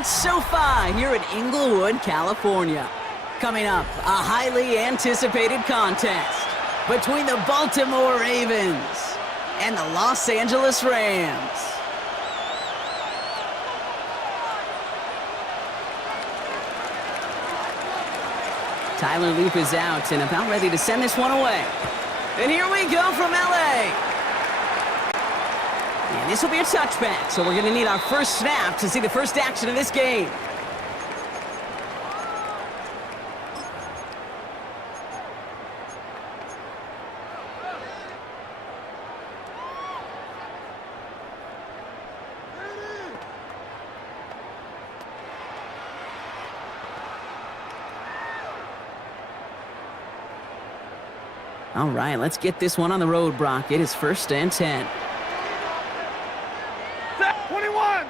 at SoFi here in Inglewood, California. Coming up, a highly anticipated contest between the Baltimore Ravens and the Los Angeles Rams. Tyler Loop is out and about ready to send this one away. And here we go from LA. And this will be a touchback, so we're going to need our first snap to see the first action of this game. All right, let's get this one on the road, Brock. It is 1st and 10. 21.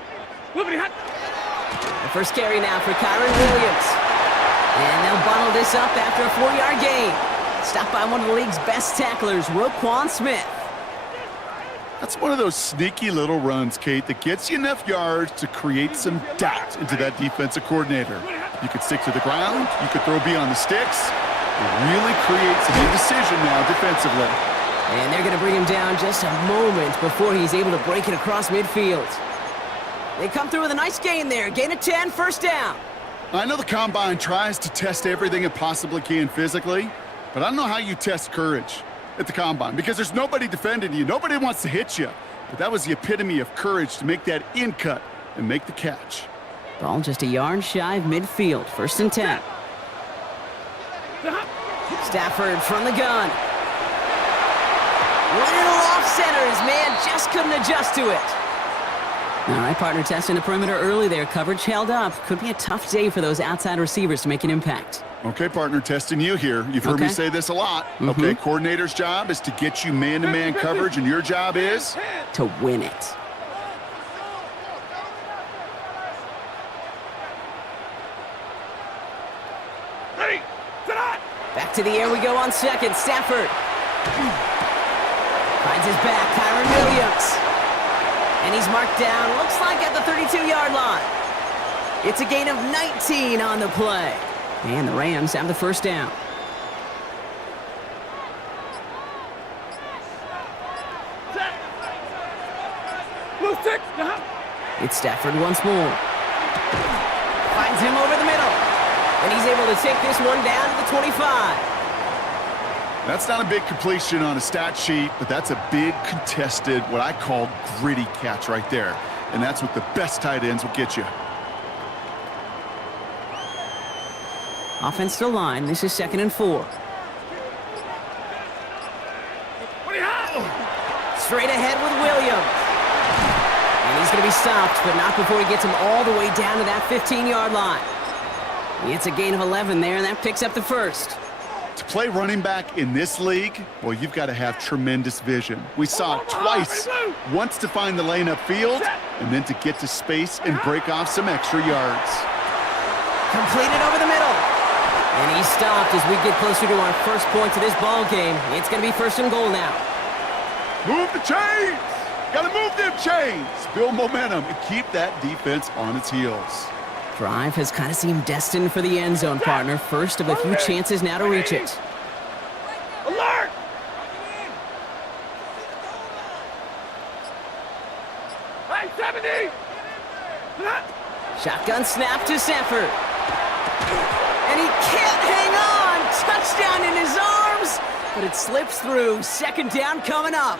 The first carry now for Kyron Williams. And they'll bottle this up after a 4-yard gain. Stopped by one of the league's best tacklers, Roquan Smith. That's one of those sneaky little runs, Kate, that gets you enough yards to create some doubt into that defensive coordinator. You could stick to the ground. You could throw beyond the sticks. It really creates an indecision now defensively. And they're going to bring him down just a moment before he's able to break it across midfield. They come through with a nice gain there. Gain of 10, first down. I know the Combine tries to test everything it possibly can physically, but I don't know how you test courage at the Combine because there's nobody defending you. Nobody wants to hit you. But that was the epitome of courage to make that in cut and make the catch. Ball just a yard shy of midfield. 1st and 10. Stafford from the gun. Little off center. His man just couldn't adjust to it. All right, partner, testing the perimeter early there. Coverage held up. Could be a tough day for those outside receivers to make an impact. Okay, partner, testing you here. You've heard me say this a lot. Okay, coordinator's job is to get you man-to-man coverage, and your job is? To win it. Back to the air we go on 2nd. Stafford finds his back. Kyron Williams. And he's marked down, looks like at the 32-yard line. It's a gain of 19 on the play. And the Rams have the first down. It's Stafford once more. Finds him over the middle. And he's able to take this one down to the 25. That's not a big completion on a stat sheet, but that's a big contested, what I call gritty catch right there. And that's what the best tight ends will get you. Offensive line, this is 2nd and 4. Straight ahead with Williams. And he's going to be stopped, but not before he gets him all the way down to that 15-yard line. It's a gain of 11 there, and that picks up the first. To play running back in this league, well, you've got to have tremendous vision. We saw it twice. Once to find the lane upfield, and then to get to space and break off some extra yards. Completed over the middle. And he's stopped as we get closer to our first point to this ball game. It's going to be 1st and goal now. Move the chains! Got to move them chains! Build momentum and keep that defense on its heels. Drive has kind of seemed destined for the end zone, partner. First of a few chances now to reach it. Alert! Hey, 70! Shotgun snap to Stafford. And he can't hang on. Touchdown in his arms, but it slips through. 2nd down coming up.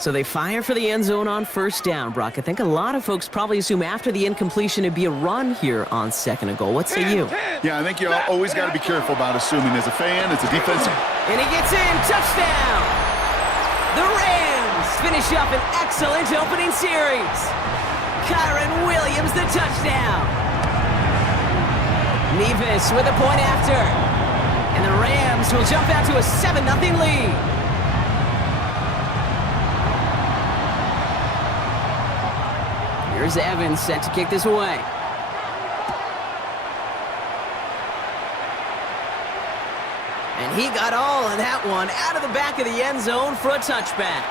So they fire for the end zone on 1st down, Brock. I think a lot of folks probably assume after the incompletion it'd be a run here on 2nd and goal. What say you? Yeah, I think you always got to be careful about assuming as a fan, as a defensive. And he gets in. Touchdown! The Rams finish up an excellent opening series. Kyron Williams, the touchdown. Nevis with a point after. And the Rams will jump out to a 7-0 lead. Here's Evans set to kick this away. And he got all of that one out of the back of the end zone for a touchback.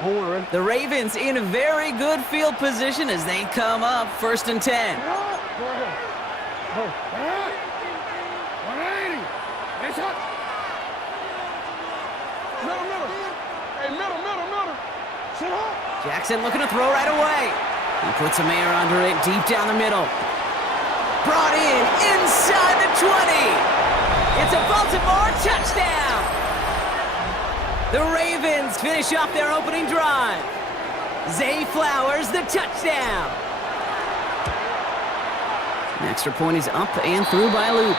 The Ravens in a very good field position as they come up 1st and 10. 180. Nice hot. Middle. Hey, middle. Sit up. Jackson looking to throw right away. He puts a Mayer under it deep down the middle. Brought in inside the 20. It's a Baltimore touchdown. The Ravens finish off their opening drive. Zay Flowers, the touchdown. An extra point is up and through by Loop.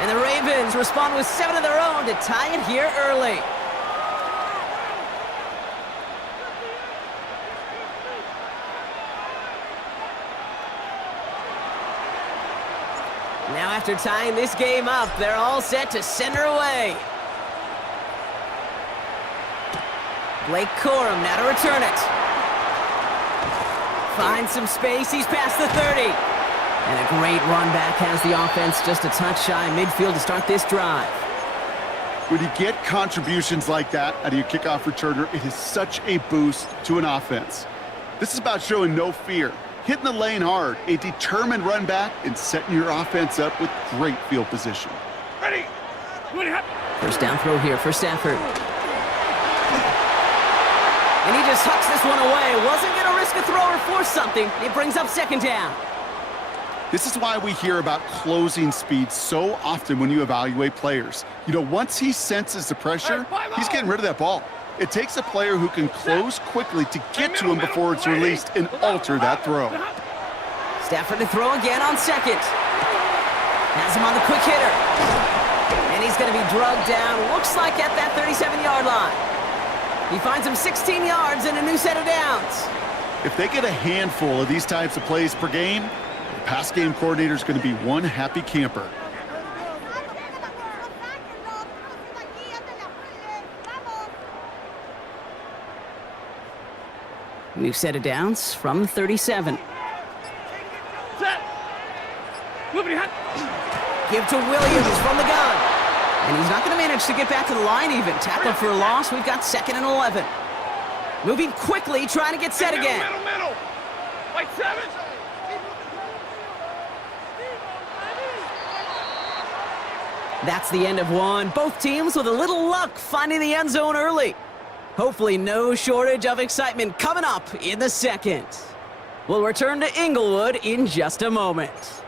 And the Ravens respond with 7 of their own to tie it here early. Now after tying this game up, they're all set to send her away. Blake Corum now to return it. Finds some space, he's past the 30. And a great run back has the offense just a touch shy midfield to start this drive. When you get contributions like that out of your kickoff returner, it is such a boost to an offense. This is about showing no fear, hitting the lane hard, a determined run back, and setting your offense up with great field position. Ready. First down throw here for Stafford. And he just hucks this one away. Wasn't going to risk a throw or force something. It brings up 2nd down. This is why we hear about closing speed so often when you evaluate players. You know, once he senses the pressure, he's getting rid of that ball. It takes a player who can close quickly to get to him before it's released and alter that throw. Stafford to throw again on 2nd. Has him on the quick hitter. And he's going to be drugged down, looks like at that 37-yard line. He finds him 16 yards and a new set of downs. If they get a handful of these types of plays per game, the pass game coordinator is going to be one happy camper. New set of downs from the 37. Set. Moving hot. Give to Williams from the gun. And he's not going to manage to get back to the line even. Tackle for a loss. We've got 2nd and 11. Moving quickly, trying to get set again. Middle. Like 7. That's the end of one. Both teams with a little luck finding the end zone early. Hopefully no shortage of excitement coming up in the 2nd. We'll return to Inglewood in just a moment.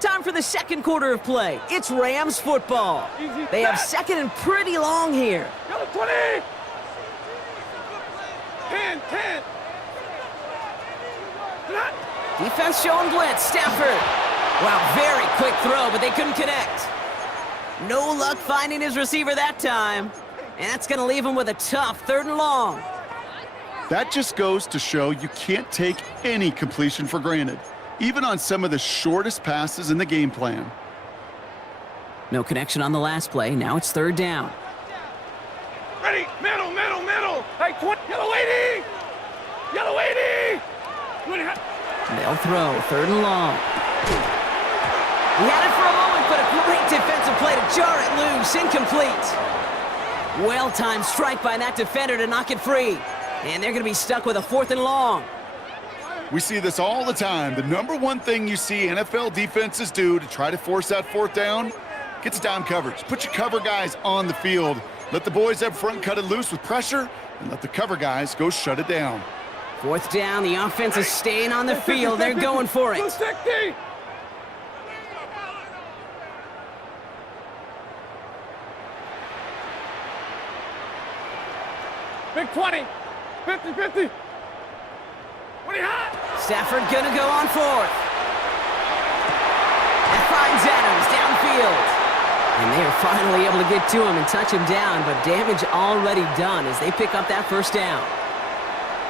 Time for the 2nd quarter of play. It's Rams football. They have 2nd and pretty long here. Yellow 20. 10. Defense showing blitz. Stafford. Wow, very quick throw, but they couldn't connect. No luck finding his receiver that time. And that's going to leave him with a tough 3rd and long. That just goes to show you can't take any completion for granted, even on some of the shortest passes in the game plan. No connection on the last play. Now it's 3rd down. Ready. Middle. Hey, 20. Yellow 80. They'll throw 3rd and long. He had it for a moment, but a great defensive play to jar it loose. Incomplete. Well-timed strike by that defender to knock it free. And they're going to be stuck with a 4th and long. We see this all the time. The number one thing you see NFL defenses do to try to force that 4th down, get to down coverage. Put your cover guys on the field. Let the boys up front cut it loose with pressure, and let the cover guys go shut it down. 4th down, the offense is staying on the field. They're going for it. 260. Big 20. 50. What are you hot? Stafford gonna go on 4th. And finds Adams downfield. And they are finally able to get to him and touch him down, but damage already done as they pick up that 1st down.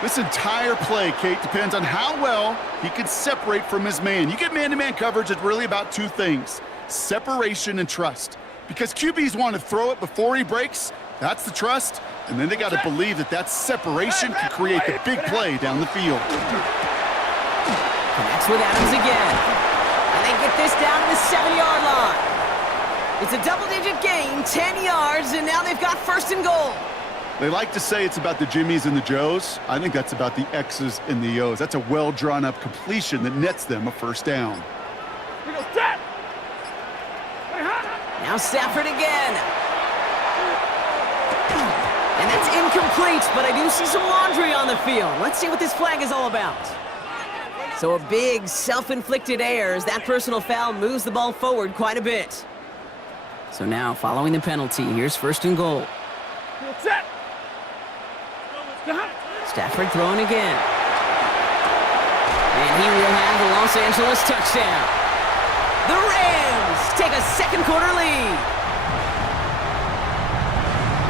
This entire play, Kate, depends on how well he can separate from his man. You get man-to-man coverage, it's really about 2 things: separation and trust. because QBs want to throw it before he breaks. That's the trust. And then they got to believe that that separation can create the big play down the field. Connects with Adams again. And they get this down to the 7-yard line. It's a double-digit gain, 10 yards, and now they've got first and goal. They like to say it's about the Jimmies and the Joes. I think that's about the X's and the O's. That's a well-drawn-up completion that nets them a first down. Now Stafford again. And that's incomplete, but I do see some laundry on the field. Let's see what this flag is all about. So a big self-inflicted error as that personal foul moves the ball forward quite a bit. So now, following the penalty, here's first and goal. Stafford throwing again. And he will have the Los Angeles touchdown. The Rams take a second-quarter lead.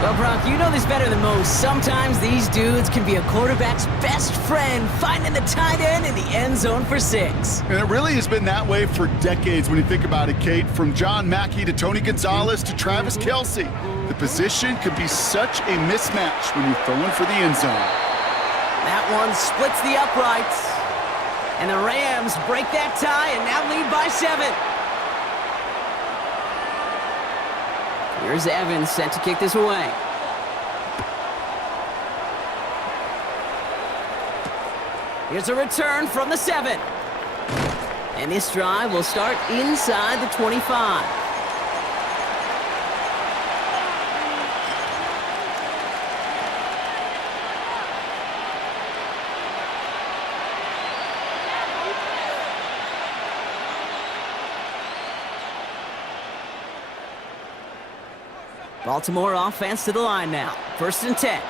Well, Brock, you know this better than most. Sometimes these dudes can be a quarterback's best friend, finding the tight end in the end zone for 6. And it really has been that way for decades when you think about it, Kate. From John Mackey to Tony Gonzalez to Travis Kelce. The position could be such a mismatch when you're throwing for the end zone. That one splits the uprights. And the Rams break that tie and now lead by 7. Here's Evans set to kick this away. Here's a return from the 7. And this drive will start inside the 25. Baltimore offense to the line now. First and 10.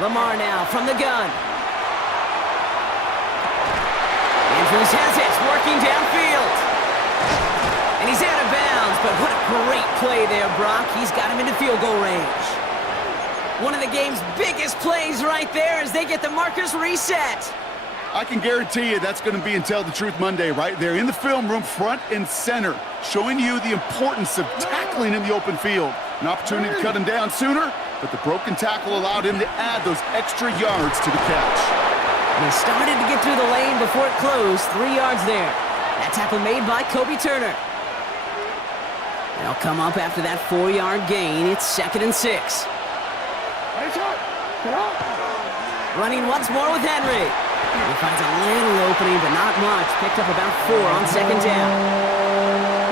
Lamar now from the gun. Andrews has it, working downfield. And he's out of bounds, but what a great play there, Brock. He's got him into field goal range. One of the game's biggest plays right there as they get the markers reset. I can guarantee you that's going to be in Tell the Truth Monday right there in the film room, front and center, showing you the importance of tackling in the open field. An opportunity to cut him down sooner, but the broken tackle allowed him to add those extra yards to the catch. And he started to get through the lane before it closed, 3 yards there. That tackle made by Kobe Turner. They'll come up after that 4-yard gain. It's second and 6. Running once more with Henry. He finds a little opening, but not much. Picked up about 4 on second down.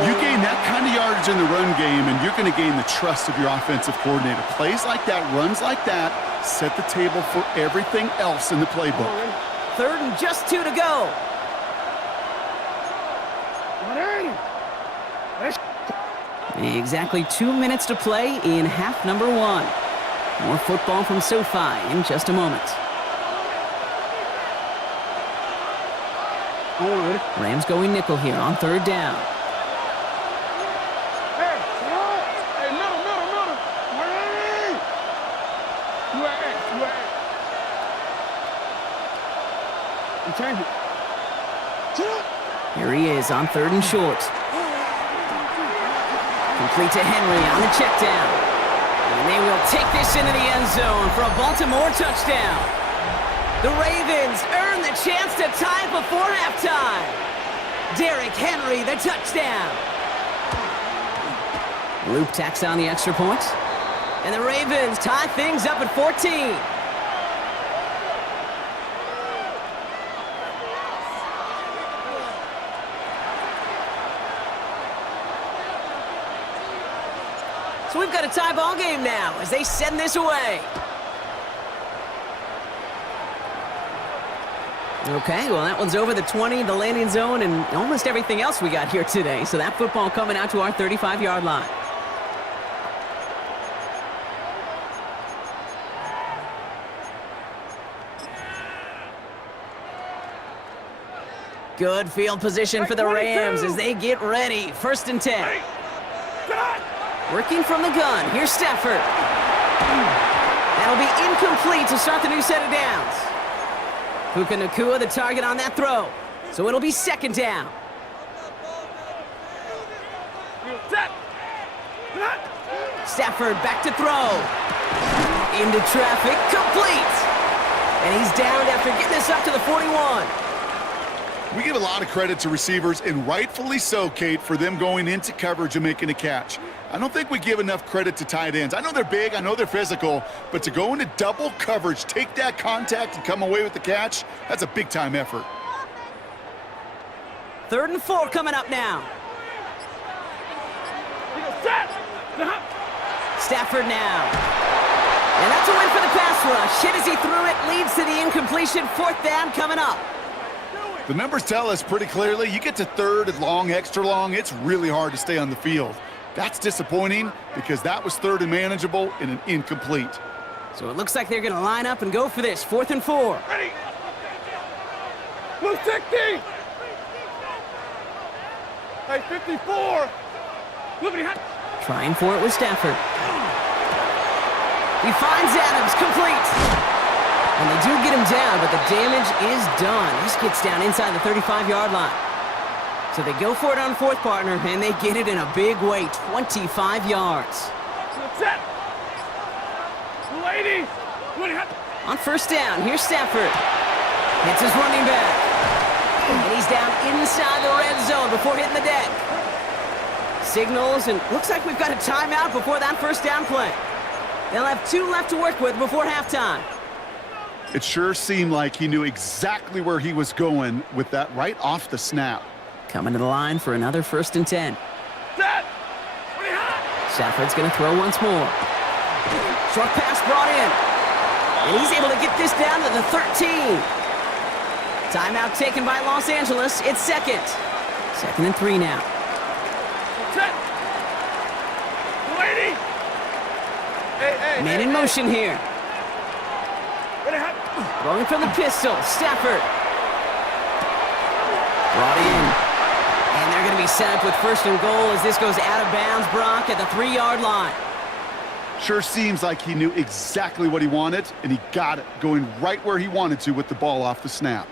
You gain that kind of yardage in the run game, and you're going to gain the trust of your offensive coordinator. Plays like that, runs like that, set the table for everything else in the playbook. Third and just 2 to go. Exactly 2 minutes to play in half number 1. More football from SoFi in just a moment. Rams going nickel here on third down. Here he is on third and short. Complete to Henry on the check down. And they will take this into the end zone for a Baltimore touchdown. The Ravens earn the chance to tie it before halftime. Derrick Henry, the touchdown. Loop tacks on the extra point. And the Ravens tie things up at 14. So we've got a tie ball game now as they send this away. Okay, well, that one's over the 20, the landing zone, and almost everything else we got here today. So that football coming out to our 35-yard line. Good field position for the Rams as they get ready. First and 10. Working from the gun. Here's Stafford. That'll be incomplete to start the new set of downs. Puka Nacua, the target on that throw. So it'll be second down. Set. Stafford back to throw. Into traffic, complete. And he's down after getting this up to the 41. We give a lot of credit to receivers, and rightfully so, Kate, for them going into coverage and making a catch. I don't think we give enough credit to tight ends. I know they're big, I know they're physical, but to go into double coverage, take that contact, and come away with the catch, that's a big-time effort. 3rd and 4 coming up now. Set. Stafford now. And that's a win for the pass rush. Hit as he threw it, leads to the incompletion. 4th down coming up. The numbers tell us pretty clearly, you get to 3rd and long, extra long, it's really hard to stay on the field. That's disappointing because that was 3rd and manageable and an incomplete. So it looks like they're going to line up and go for this. 4th and 4. Ready. Blue 60. Hey, 54. Liberty hot. Trying for it with Stafford. He finds Adams, complete. And they do get him down, but the damage is done. This gets down inside the 35-yard line. So they go for it on 4th, partner, and they get it in a big way, 25 yards. Set. 80. On 1st down, here's Stafford. Hits his running back. And he's down inside the red zone before hitting the deck. Signals, and looks like we've got a timeout before that 1st down play. They'll have 2 left to work with before halftime. It sure seemed like he knew exactly where he was going with that right off the snap. Coming to the line for another 1st and 10. Set. Stafford's going to throw once more. Short pass brought in. And he's able to get this down to the 13. Timeout taken by Los Angeles. It's 2nd. 2nd and 3 now. Set. 80. Man in motion here. Throwing from the pistol. Stafford. Brought in. And they're going to be set up with 1st and goal as this goes out of bounds. Brock at the 3-yard line. Sure seems like he knew exactly what he wanted, and he got it, going right where he wanted to with the ball off the snap.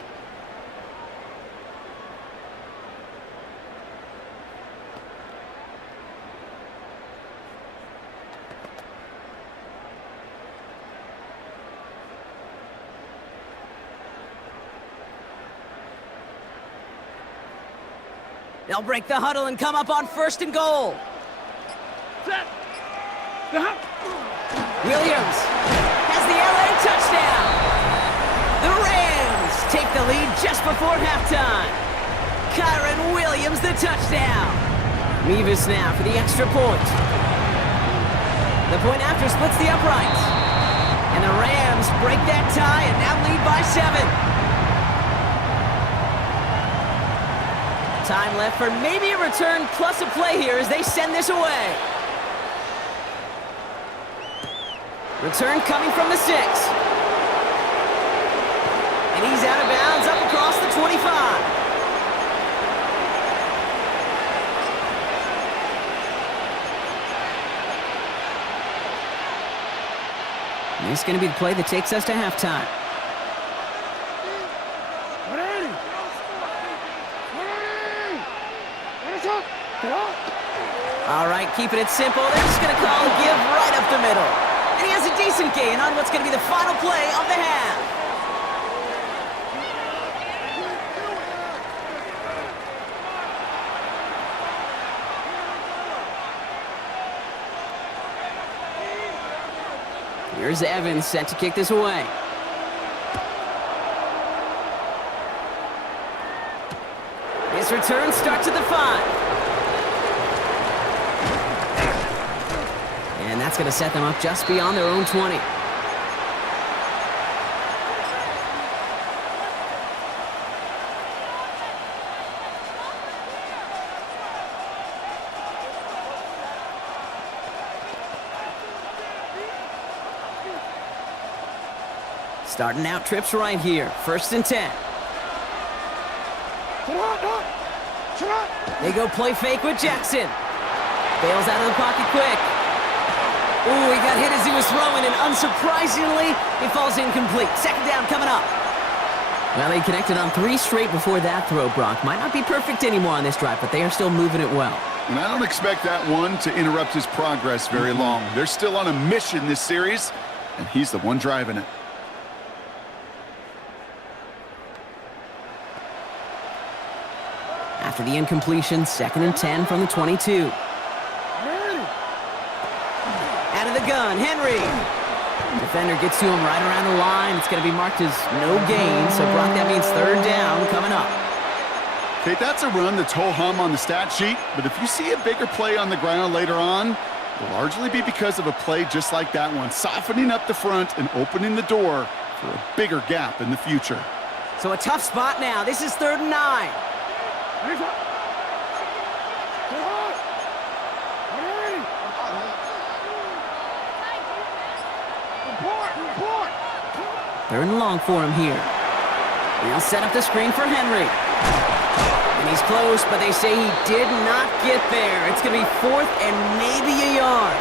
They'll break the huddle and come up on 1st and goal. Set. Williams has the LA touchdown. The Rams take the lead just before halftime. Kyron Williams the touchdown. Mevis now for the extra point. The point after splits the uprights. And the Rams break that tie and now lead by 7. Time left for maybe a return plus a play here as they send this away. Return coming from the 6. And he's out of bounds up across the 25. And this is going to be the play that takes us to halftime. All right, keeping it simple. They're just going to call a give right up the middle. And he has a decent gain on what's going to be the final play of the half. Here's Evans set to kick this away. This return starts at the 5. And that's going to set them up just beyond their own 20. Starting out trips right here. 1st and 10. They go play fake with Jackson. Bails out of the pocket quick. Ooh, he got hit as he was throwing, and unsurprisingly, he falls incomplete. 2nd down coming up. Well, they connected on 3 straight before that throw, Brock. Might not be perfect anymore on this drive, but they are still moving it well. And I don't expect that one to interrupt his progress very long. They're still on a mission this series, and he's the one driving it. After the incompletion, 2nd and 10 from the 22. Out of the gun, Henry. Defender gets to him right around the line. It's going to be marked as no gain, so Brock, that means 3rd down coming up. Okay, that's a run that's ho-hum on the stat sheet, but if you see a bigger play on the ground later on, it'll largely be because of a play just like that one, softening up the front and opening the door for a bigger gap in the future. So a tough spot now. This is 3rd and 9. Third and long for him here. He'll set up the screen for Henry. And he's close, but they say he did not get there. It's going to be 4th and maybe a yard.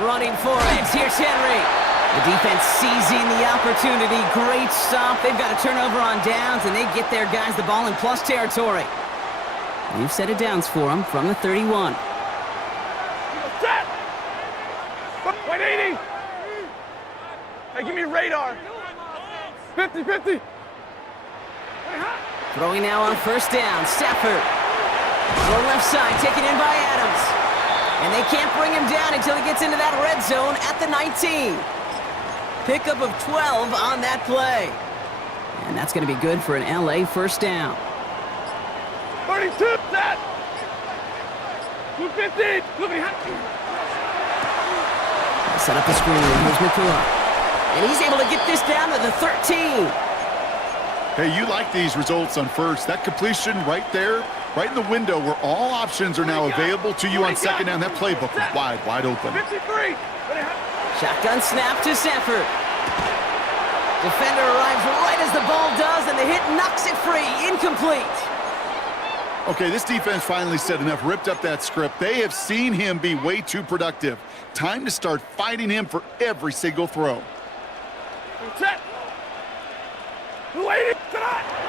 Running for it. Here's Henry. The defense seizing the opportunity. Great stop. They've got a turnover on downs, and they get their guys the ball in plus territory. We've set it downs for them from the 31. Set! 180! Hey, give me radar. 50-50. Throwing now on 1st down. Stafford. To the left side, taken in by Adams. And they can't bring him down until he gets into that red zone at the 19. Pickup of 12 on that play. And that's going to be good for an LA 1st down. 32, set! 250, look at him. Set up the screen. Here's McCullough. And he's able to get this down to the 13. Hey, you like these results on 1st. That completion right there, right in the window where all options are now available to you on 2nd down. That playbook is wide open. 53. Shotgun snap to Stafford. Defender arrives right as the ball does, and the hit knocks it free. Incomplete. Okay, this defense finally said enough, ripped up that script. They have seen him be way too productive. Time to start fighting him for every single throw. Set.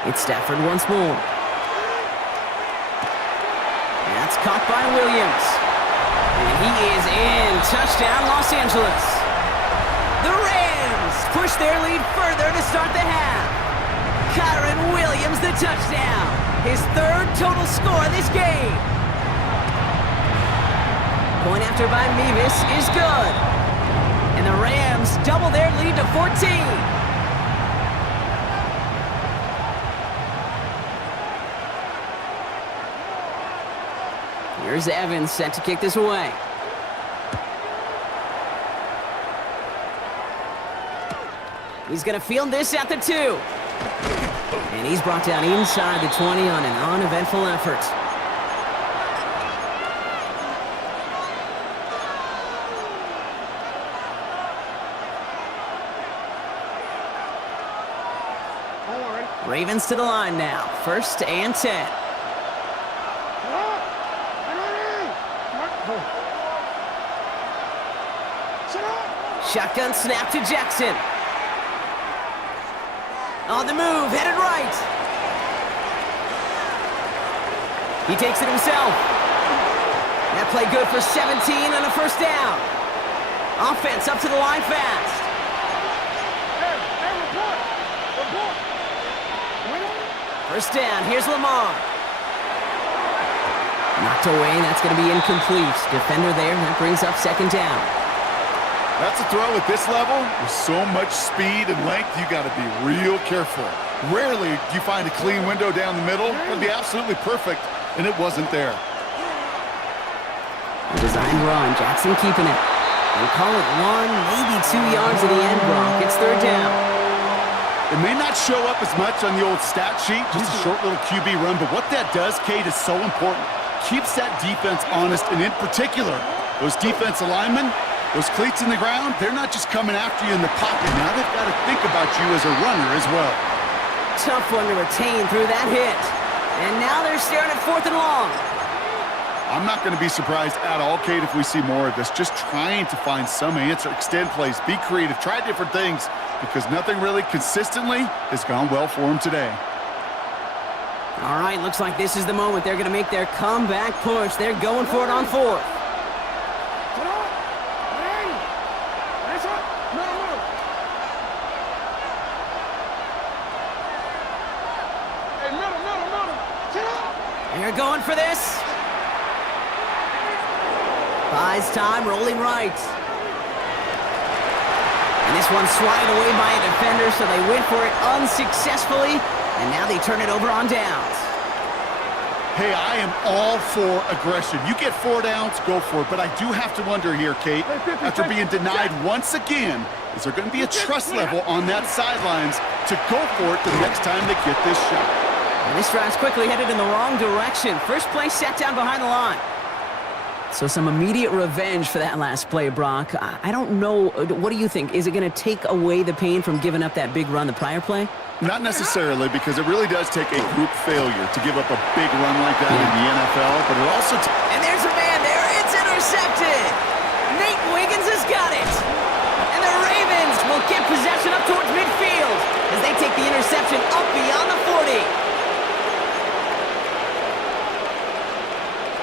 It's Stafford once more. That's caught by Williams. And he is in. Touchdown, Los Angeles. The Rams push their lead further to start the half. Kyron Williams, the touchdown. His 3rd total score this game. Point after by Mevis is good. And the Rams double their lead to 14. Here's Evans set to kick this away. He's going to field this at the 2. And he's brought down inside the 20 on an uneventful effort. Ravens to the line now. 1st and 10. Shotgun snap to Jackson. On the move, headed right. He takes it himself. That play good for 17 and a 1st down. Offense up to the line fast. First down, here's Lamar. Knocked away, that's going to be incomplete. Defender there, that brings up 2nd down. That's a throw at this level. With so much speed and length, you got to be real careful. Rarely do you find a clean window down the middle. It would be absolutely perfect, and it wasn't there. A designed run, Jackson keeping it. They call it 1, maybe 2 yards at the end, Brock. It's 3rd down. It may not show up as much on the old stat sheet, just a short little QB run, but what that does, Kate, is so important. Keeps that defense honest, and in particular, those defense linemen, Those cleats in the ground, they're not just coming after you in the pocket. Now they've got to think about you as a runner as well. Tough one to retain through that hit. And now they're staring at 4th and long. I'm not going to be surprised at all, Kate, if we see more of this. Just trying to find some answer, extend plays, be creative, try different things, because nothing really consistently has gone well for them today. All right, looks like this is the moment they're going to make their comeback push. They're going for it on 4th. They're going for this. Buys time, rolling right. And this one's swatted away by a defender, so they went for it unsuccessfully, and now they turn it over on downs. Hey, I am all for aggression. You get 4 downs, go for it. But I do have to wonder here, Kate, after being denied once again, is there going to be a trust level on that sidelines to go for it the next time they get this shot? And this drive's quickly headed in the wrong direction. First play sat down behind the line. So some immediate revenge for that last play, Brock. I don't know. What do you think? Is it going to take away the pain from giving up that big run the prior play? Not necessarily, because it really does take a group failure to give up a big run like that in the NFL, but it also... And there's a man there. It's intercepted. Nate Wiggins has got it. And the Ravens will get possession up towards midfield as they take the interception up beyond the 40.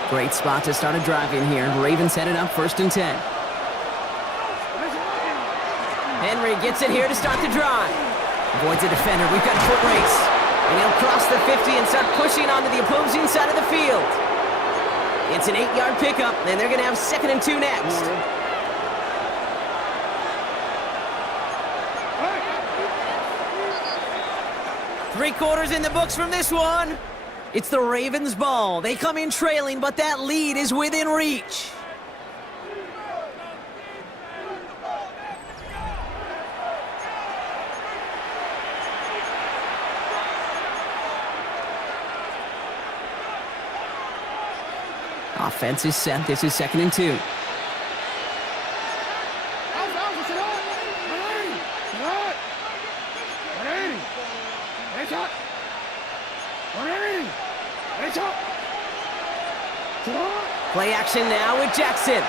Great spot to start a drive in here. Ravens headed up 1st and 10. Henry gets it here to start the drive. Avoids a defender. We've got a foot race. And he'll cross the 50 and start pushing onto the opposing side of the field. It's an 8-yard pickup, and they're going to have 2nd and 2 next. Three-quarters in the books from this one. It's the Ravens' ball. They come in trailing, but that lead is within reach. Offense is set. This is 2nd and 2. Play action now with Jackson.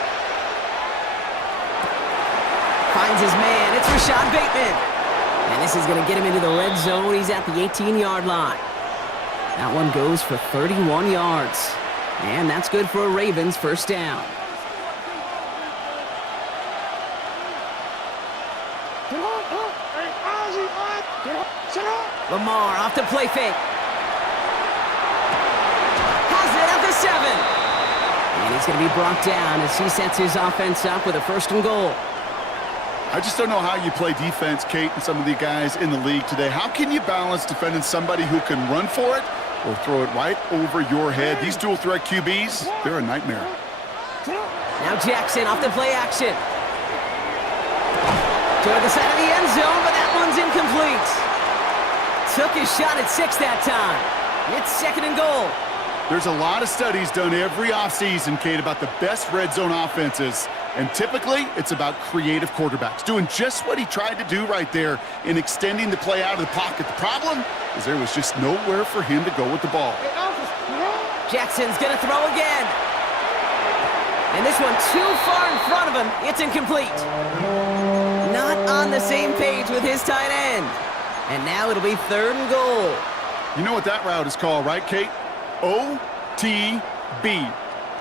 Finds his man. It's Rashad Bateman. And this is going to get him into the red zone. He's at the 18-yard line. That one goes for 31 yards. And that's good for a Ravens 1st down. Lamar off the play fake. Has it at the 7. And he's going to be brought down as he sets his offense up with a 1st and goal. I just don't know how you play defense, Kate, and some of the guys in the league today. How can you balance defending somebody who can run for it or throw it right over your head? These dual threat QBs, they're a nightmare. Now Jackson off the play action. Toward the side of the end zone, but that one's incomplete. Took his shot at 6 that time. It's 2nd and goal. There's a lot of studies done every offseason, Kate, about the best red zone offenses. And typically, it's about creative quarterbacks, doing just what he tried to do right there in extending the play out of the pocket. The problem is there was just nowhere for him to go with the ball. Jackson's going to throw again. And this one too far in front of him. It's incomplete. Not on the same page with his tight end. And now it'll be 3rd and goal. You know what that route is called, right, Kate? OTB,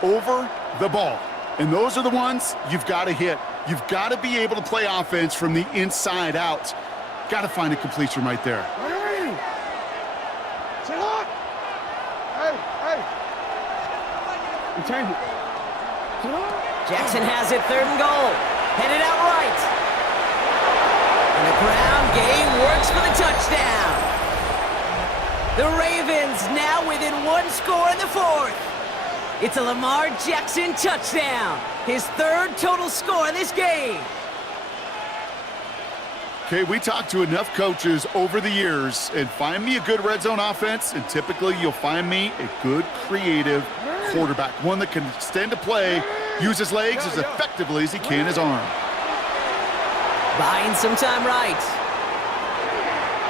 over the ball. And those are the ones you've got to hit. You've got to be able to play offense from the inside out. Got to find a completion right there. Jackson has it, 3rd and goal. Headed out right. And the ground game works for the touchdown. The Ravens now within 1 score in the 4th. It's a Lamar Jackson touchdown. His 3rd total score in this game. Okay, we talked to enough coaches over the years, and find me a good red zone offense, and typically you'll find me a good creative quarterback, one that can extend a play Use his legs as effectively as he can his arm. Buying some time right.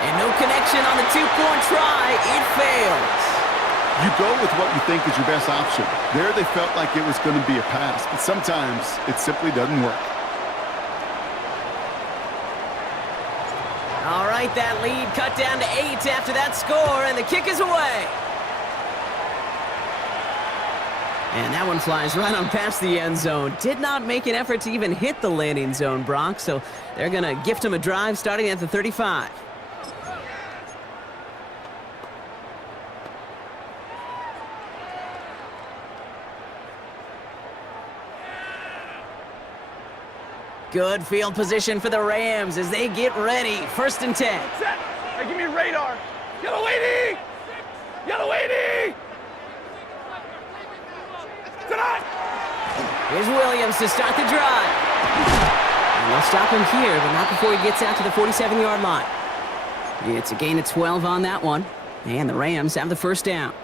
And no connection on the two-point try. It fails. You go with what you think is your best option. There they felt like it was going to be a pass, but sometimes it simply doesn't work. All right, that lead cut down to 8 after that score, and the kick is away. And that one flies right on past the end zone. Did not make an effort to even hit the landing zone, Brock, so they're going to gift him a drive starting at the 35. Good field position for the Rams as they get ready. 1st and 10. Set. Hey, give me radar. Yellow lady! Yellow lady! Tonight! Here's Williams to start the drive. And they'll stop him here, but not before he gets out to the 47-yard line. It's a gain of 12 on that one, and the Rams have the 1st down.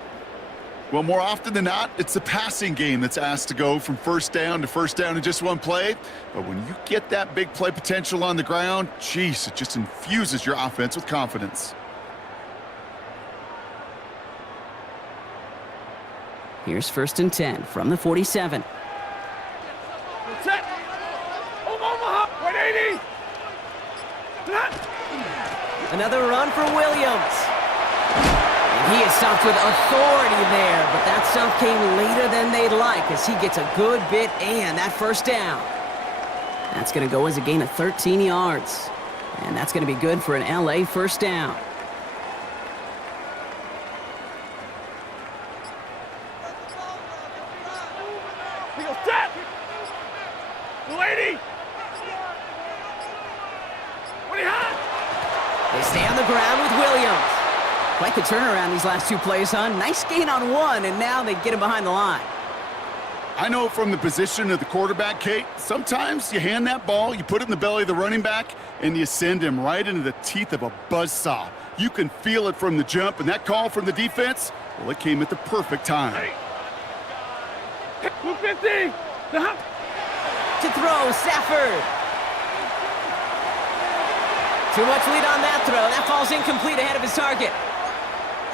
Well, more often than not, it's the passing game that's asked to go from 1st down to 1st down in just one play. But when you get that big play potential on the ground, geez, it just infuses your offense with confidence. Here's 1st and 10 from the 47. Set. Omaha. 180. Tonight. Another run for Williams. And he is stopped with authority there, but that stuff came later than they'd like as he gets a good bit and that 1st down. That's going to go as a gain of 13 yards. And that's going to be good for an LA 1st down. We go set. The lady. What do you have? They stay on the ground with Williams. Quite the turnaround these last 2 plays, huh? Nice gain on 1, and now they get him behind the line. I know from the position of the quarterback, Kate, sometimes you hand that ball, you put it in the belly of the running back, and you send him right into the teeth of a buzzsaw. You can feel it from the jump, and that call from the defense, well, it came at the perfect time. Hey. 250. To throw, Stafford. Too much lead on that throw. That falls incomplete ahead of his target.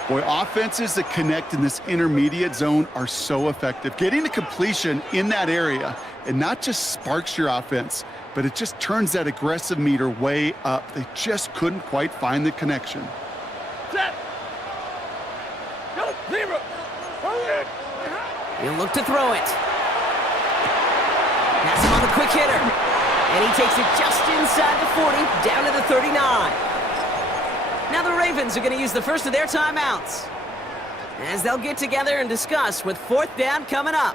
Boy, offenses that connect in this intermediate zone are so effective. Getting a completion in that area, it not just sparks your offense, but it just turns that aggressive meter way up. They just couldn't quite find the connection. Set. Go, 0. He'll look to throw it. Pass him on the quick hitter. And he takes it just inside the 40, down to the 39. Now the Ravens are going to use the first of their timeouts, as they'll get together and discuss with 4th down coming up.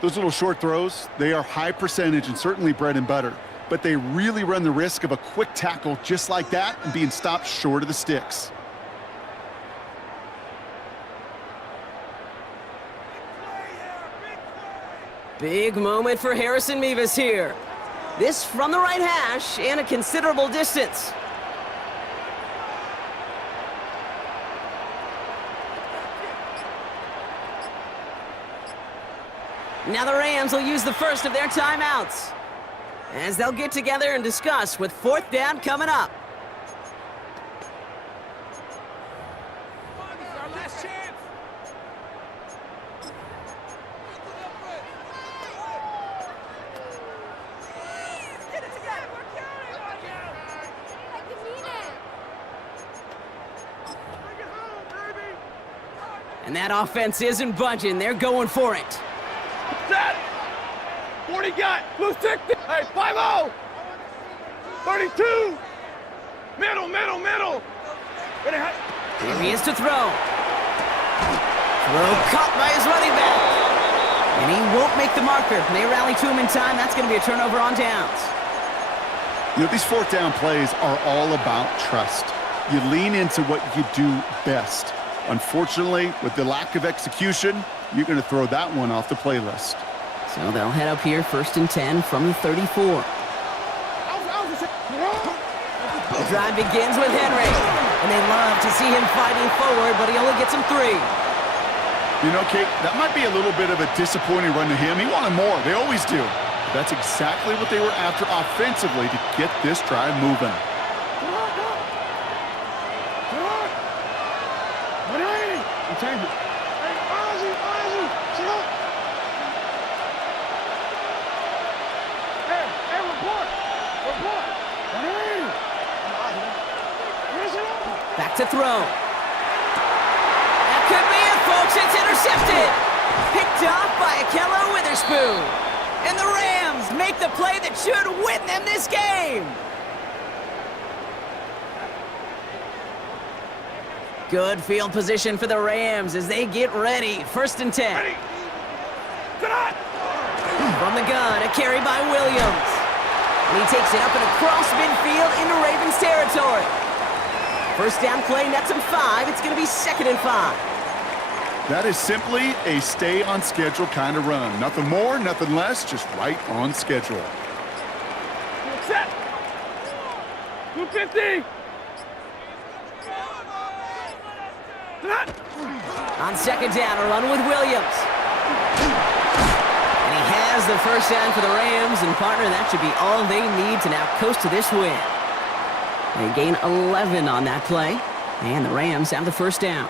Those little short throws, they are high percentage and certainly bread and butter, but they really run the risk of a quick tackle just like that and being stopped short of the sticks. Big moment for Harrison Mevis here. This from the right hash and a considerable distance. Now the Rams will use the first of their timeouts, as they'll get together and discuss with 4th down coming up. This is our last chance. Get it together. We're counting on you. Bring it home, baby. And that offense isn't budging. They're going for it. Set. 40 got. Blue stick. Hey, 5-0. 32. Middle. Ready, hot. Here he is to throw. Throw caught by his running back. And he won't make the marker. And they rally to him in time. That's going to be a turnover on downs. You know, these 4th down plays are all about trust. You lean into what you do best. Unfortunately, with the lack of execution, you're going to throw that one off the playlist. So they'll head up here 1st and 10 from the 34. The drive begins with Henry, and they love to see him fighting forward, but he only gets him 3. You know, Kate, that might be a little bit of a disappointing run to him. He wanted more. They always do. But that's exactly what they were after offensively to get this drive moving. Change it. Hey, Ozzy, sit up. Hey, report. Back to throw. That could be it, folks. It's intercepted. Picked off by Akello Witherspoon. And the Rams make the play that should win them this game. Good field position for the Rams as they get ready. 1st and 10. Ready. From the gun, a carry by Williams. And he takes it up and across midfield into Ravens territory. 1st down play, nets him 5. It's going to be 2nd and 5. That is simply a stay on schedule kind of run. Nothing more, nothing less, just right on schedule. Set. 250. On 2nd down, a run with Williams. And he has the 1st down for the Rams, and partner, that should be all they need to now coast to this win. They gain 11 on that play, and the Rams have the 1st down.